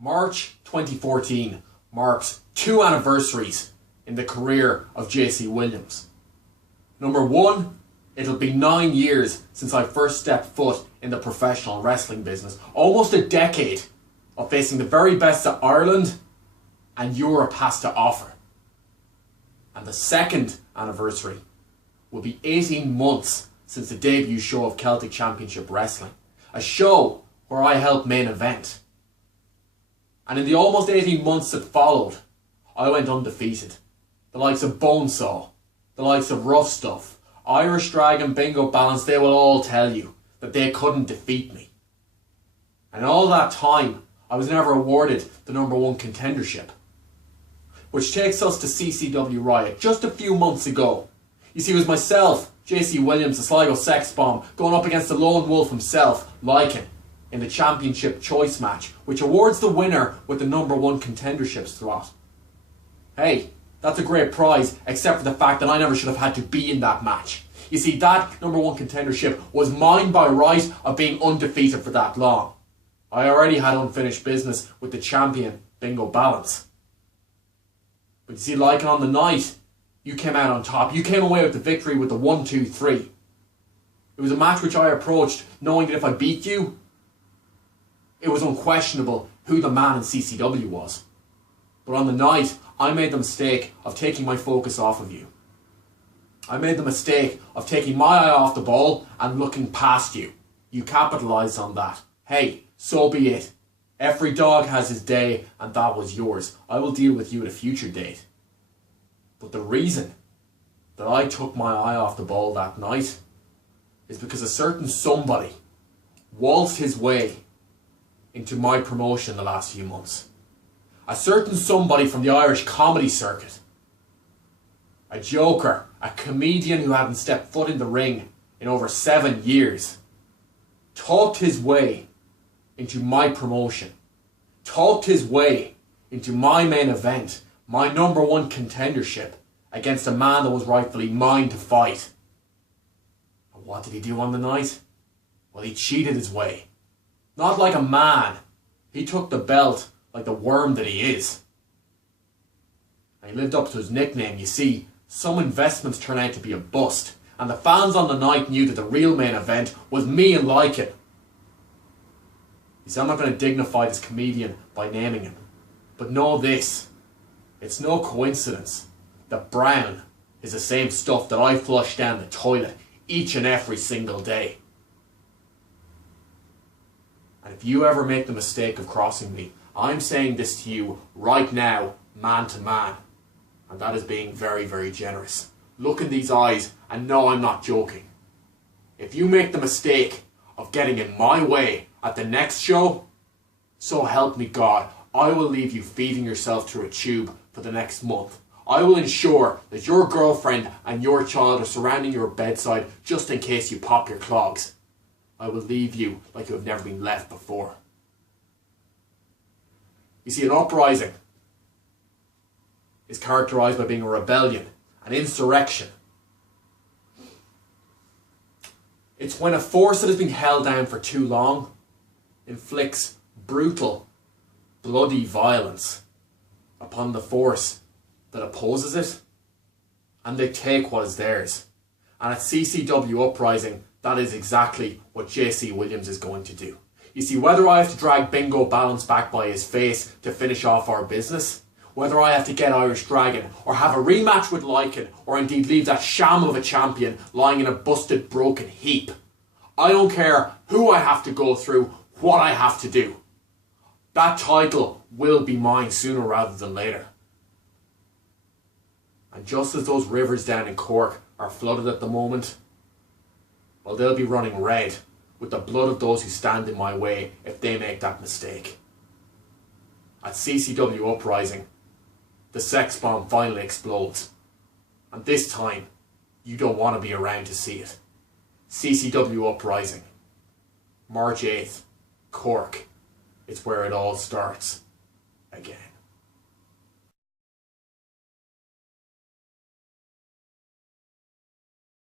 March 2014 marks 2 anniversaries in the career of JC Williams. Number 1, it'll be 9 years since I first stepped foot in the professional wrestling business. Almost a decade of facing the very best that Ireland and Europe has to offer. And the 2nd anniversary will be 18 months since the debut show of Celtic Championship Wrestling. A show where I helped main event. And in the almost 18 months that followed, I went undefeated. The likes of Bonesaw, the likes of Rough Stuff, Irish Dragon, Bingo Balance, they will all tell you that they couldn't defeat me. And all that time, I was never awarded the number 1 contendership. Which takes us to CCW Riot just a few months ago. You see, it was myself, JC Williams, the Sligo sex bomb, going up against the lone wolf himself, Lycan, in the championship choice match, which awards the winner with the number 1 contendership slot. Hey, that's a great prize, except for the fact that I never should have had to be in that match. You see, that number 1 contendership was mine by right of being undefeated for that long. I already had unfinished business with the champion, Bingo Balance. But you see, Lycan, on the night, you came out on top. You came away with the victory with the 1, 2, 3. It was a match which I approached knowing that if I beat you, it was unquestionable who the man in CCW was. But on the night, I made the mistake of taking my focus off of you. I made the mistake of taking my eye off the ball and looking past you. You capitalised on that. Hey, so be it. Every dog has his day, and that was yours. I will deal with you at a future date. But the reason that I took my eye off the ball that night is because a certain somebody waltzed his way into my promotion the last few months. A certain somebody from the Irish comedy circuit. A joker, a comedian who hadn't stepped foot in the ring in over 7 years. Talked his way into my promotion. Talked his way into my main event, my number 1 contendership against a man that was rightfully mine to fight. And what did he do on the night? Well, he cheated his way. Not like a man. He took the belt like the worm that he is. And he lived up to his nickname. You see, some investments turned out to be a bust. And the fans on the night knew that the real main event was me and Lycan. You see, I'm not going to dignify this comedian by naming him. But know this. It's no coincidence that brown is the same stuff that I flush down the toilet each and every single day. And if you ever make the mistake of crossing me, I'm saying this to you right now, man to man. And that is being very, very generous. Look in these eyes and know I'm not joking. If you make the mistake of getting in my way at the next show, so help me God, I will leave you feeding yourself through a tube for the next month. I will ensure that your girlfriend and your child are surrounding your bedside just in case you pop your clogs. I will leave you like you have never been left before. You see, an uprising is characterised by being a rebellion, an insurrection. It's when a force that has been held down for too long inflicts brutal, bloody violence upon the force that opposes it, and they take what is theirs. And at CCW Uprising, that is exactly what JC Williams is going to do. You see, whether I have to drag Bingo Balance back by his face to finish off our business, whether I have to get Irish Dragon, or have a rematch with Lycan, or indeed leave that sham of a champion lying in a busted, broken heap, I don't care who I have to go through, what I have to do. That title will be mine sooner rather than later. And just as those rivers down in Cork are flooded at the moment, well, they'll be running red with the blood of those who stand in my way if they make that mistake. At CCW Uprising, the sex bomb finally explodes. And this time, you don't want to be around to see it. CCW Uprising, March 8th, Cork. It's where it all starts again.